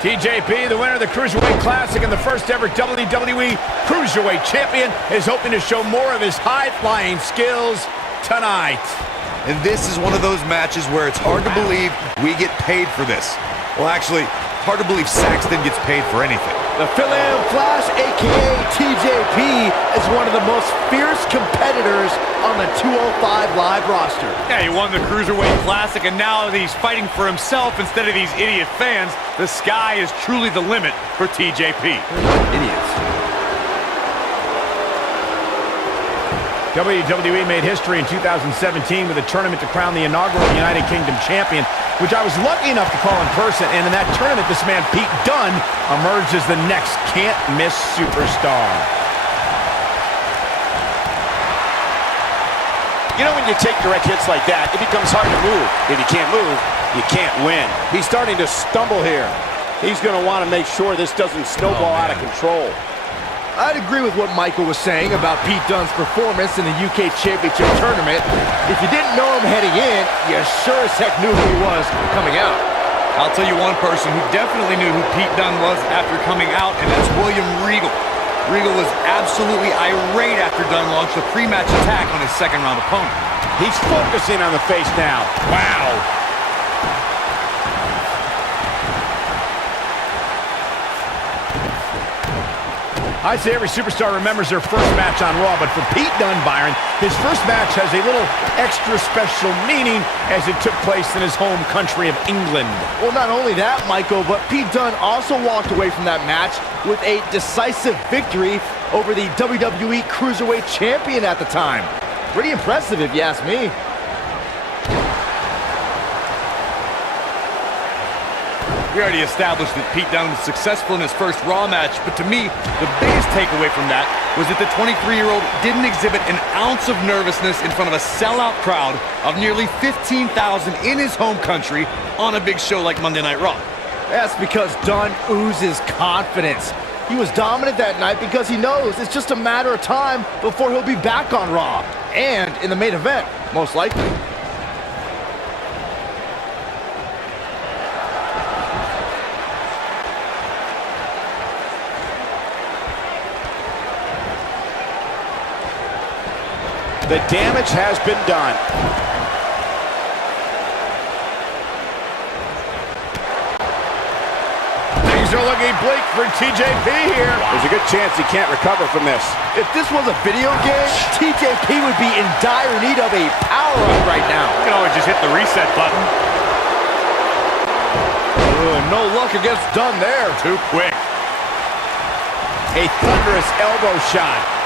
TJP, the winner of the Cruiserweight Classic and the first ever WWE Cruiserweight Champion, is hoping to show more of his high-flying skills tonight. And this is one of those matches where it's hard to believe we get paid for this. Well, actually, hard to believe Saxton gets paid for anything. The Philip Flash, a.k.a. TJP, is one of the most fierce competitors on the 205 Live roster. Yeah, he won the Cruiserweight Classic, and now he's fighting for himself instead of these idiot fans. The sky is truly the limit for TJP. Idiots. WWE made history in 2017 with a tournament to crown the inaugural United Kingdom champion, which I was lucky enough to call in person, and in that tournament, this man, Pete Dunne, emerged as the next can't-miss superstar. You know, when you take direct hits like that, it becomes hard to move. If you can't move, you can't win. He's starting to stumble here. He's going to want to make sure this doesn't snowball out of control. I'd agree with what Michael was saying about Pete Dunne's performance in the UK Championship Tournament. If you didn't know him heading in, you sure as heck knew who he was coming out. I'll tell you one person who definitely knew who Pete Dunne was after coming out, and that's William Regal. Regal was absolutely irate after Dunne launched a pre-match attack on his second-round opponent. He's focusing on the face now. Wow. I'd say every superstar remembers their first match on Raw, but for Pete Dunne, Byron, his first match has a little extra special meaning as it took place in his home country of England. Well, not only that, Michael, but Pete Dunne also walked away from that match with a decisive victory over the WWE Cruiserweight Champion at the time. Pretty impressive, if you ask me. We already established that Pete Dunne was successful in his first Raw match, but to me, the biggest takeaway from that was that the 23-year-old didn't exhibit an ounce of nervousness in front of a sellout crowd of nearly 15,000 in his home country on a big show like Monday Night Raw. That's because Dunne oozes confidence. He was dominant that night because he knows it's just a matter of time before he'll be back on Raw. And in the main event, most likely. The damage has been done. Things are looking bleak for TJP here. There's a good chance he can't recover from this. If this was a video game, TJP would be in dire need of a power-up right now. You can always just hit the reset button. No luck against Dunne there. Too quick. A thunderous elbow shot.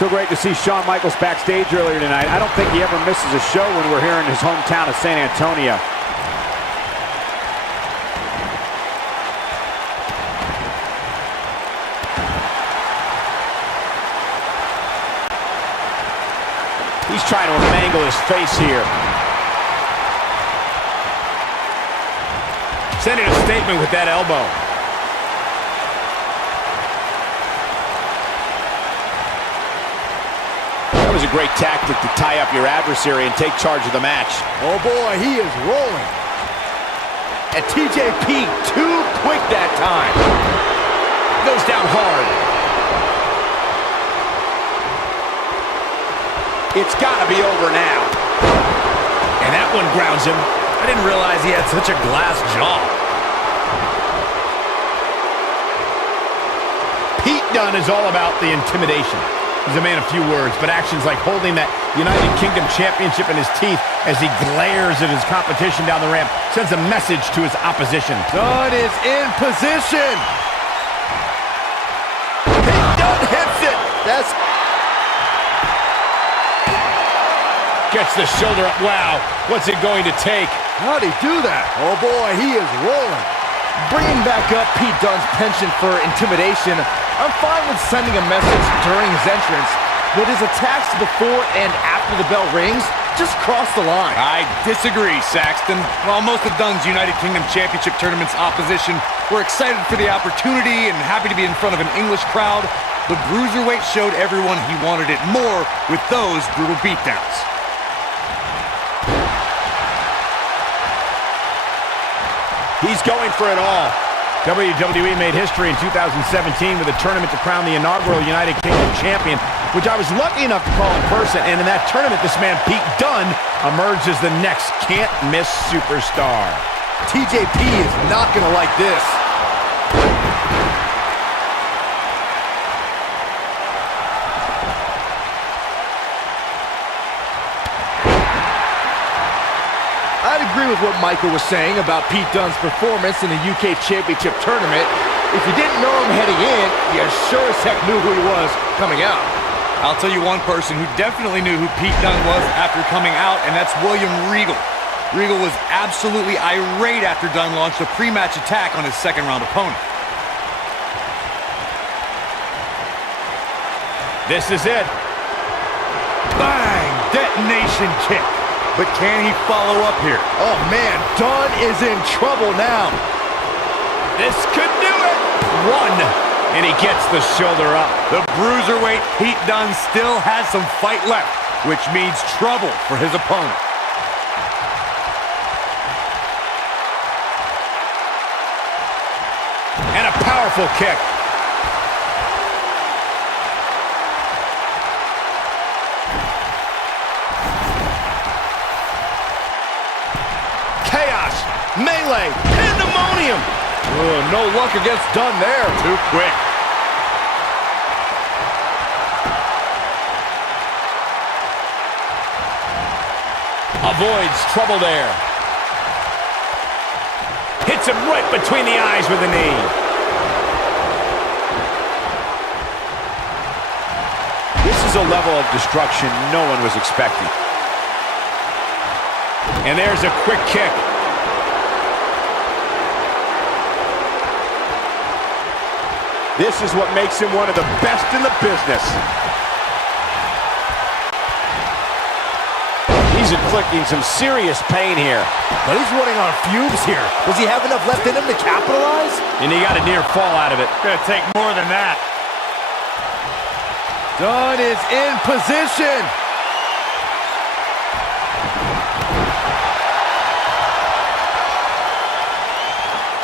So great to see Shawn Michaels backstage earlier tonight. I don't think he ever misses a show when we're here in his hometown of San Antonio. He's trying to mangle his face here. Sending a statement with that elbow. That was a great tactic to tie up your adversary and take charge of the match. Oh boy, he is rolling. And TJP too quick that time. Goes down hard. It's got to be over now. And that one grounds him. I didn't realize he had such a glass jaw. Pete Dunne is all about the intimidation. He's a man of few words, but actions like holding that United Kingdom Championship in his teeth as he glares at his competition down the ramp sends a message to his opposition. Dunne is in position. Pete Dunne hits it. That's... Gets the shoulder up. Wow, what's it going to take? How'd he do that? Oh boy, he is rolling. Bringing back up Pete Dunne's penchant for intimidation, I'm fine with sending a message during his entrance, but his attacks before and after the bell rings just cross the line. I disagree, Saxton. While most of Dunne's United Kingdom Championship Tournament's opposition were excited for the opportunity and happy to be in front of an English crowd, the Cruiserweight showed everyone he wanted it more with those brutal beatdowns. He's going for it all. WWE made history in 2017 with a tournament to crown the inaugural United Kingdom champion, which I was lucky enough to call in person. And in that tournament, this man, Pete Dunne, emerged as the next can't-miss superstar. TJP is not going to like this. I'd agree with what Michael was saying about Pete Dunne's performance in the UK Championship Tournament. If you didn't know him heading in, you sure as heck knew who he was coming out. I'll tell you one person who definitely knew who Pete Dunne was after coming out, and that's William Regal. Regal was absolutely irate after Dunne launched a pre-match attack on his second-round opponent. This is it. Bang! Detonation kick. But can he follow up here? Oh, man, Dunne is in trouble now. This could do it. One. And he gets the shoulder up. The Cruiserweight Pete Dunne still has some fight left, which means trouble for his opponent. And a powerful kick. Chaos, melee, pandemonium. No luck against Dunne there. Too quick. Avoids trouble there. Hits him right between the eyes with a knee. This is a level of destruction no one was expecting. And there's a quick kick. This is what makes him one of the best in the business. He's inflicting some serious pain here. But he's running on fumes here. Does he have enough left in him to capitalize? And he got a near fall out of it. Gonna take more than that. Dunne is in position.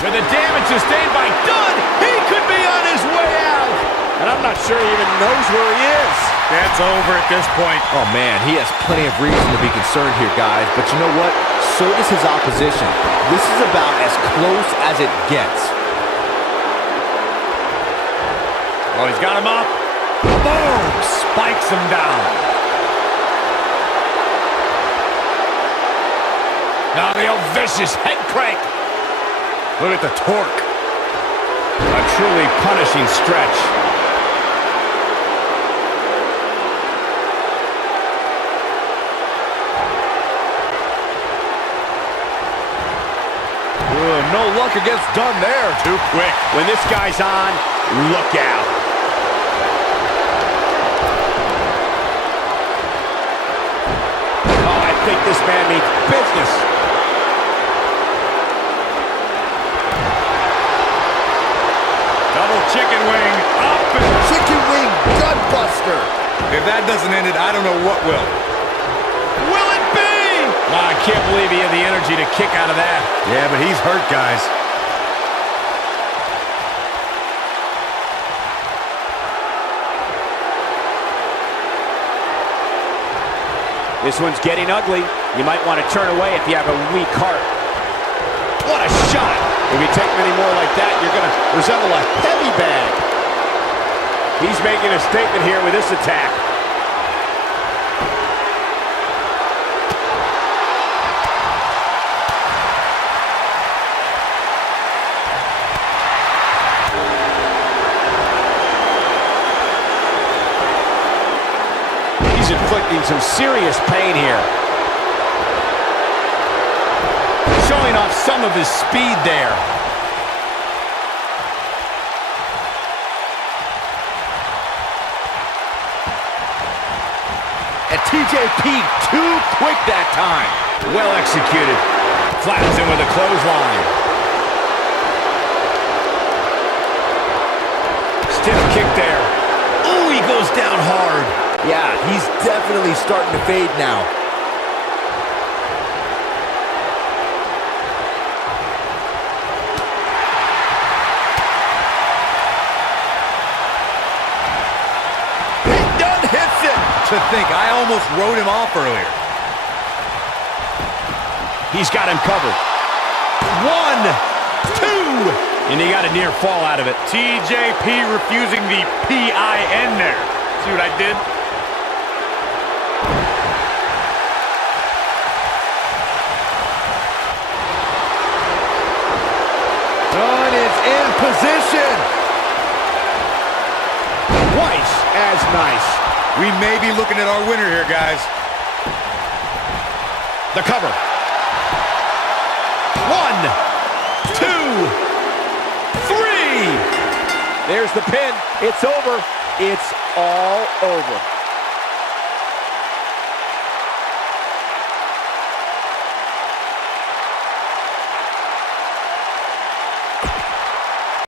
With the damage sustained by Dunne, he could be on his way out. And I'm not sure he even knows where he is. That's over at this point. Oh, man, he has plenty of reason to be concerned here, guys. But you know what? So does his opposition. This is about as close as it gets. Oh, he's got him up. Boom! Spikes him down. Now the old vicious head crank. Look at the torque. A truly punishing stretch. No luck against Dunne there. Too quick. When this guy's on, look out. Oh, I think this man means business. Double chicken wing. Up and... Chicken wing gutbuster. If that doesn't end it, I don't know what will. Will it be? I can't believe he had the energy to kick out of that. Yeah, but he's hurt, guys. This one's getting ugly. You might want to turn away if you have a weak heart. What a shot! If you take many more like that, you're going to resemble a heavy bag. He's making a statement here with this attack. He's inflicting some serious pain here. Showing off some of his speed there. And TJP too quick that time. Well executed. Flattens him with a clothesline. Stiff kick there. down hard. Yeah, he's definitely starting to fade now. Pete Dunne hits it. To think, I almost wrote him off earlier. He's got him covered. 1, 2, and he got a near fall out of it. TJP refusing the P-I-N there. See what I did? Dunne is in position. Twice as nice. We may be looking at our winner here, guys. The cover. 1, 2, 3. There's the pin. It's over. It's all over.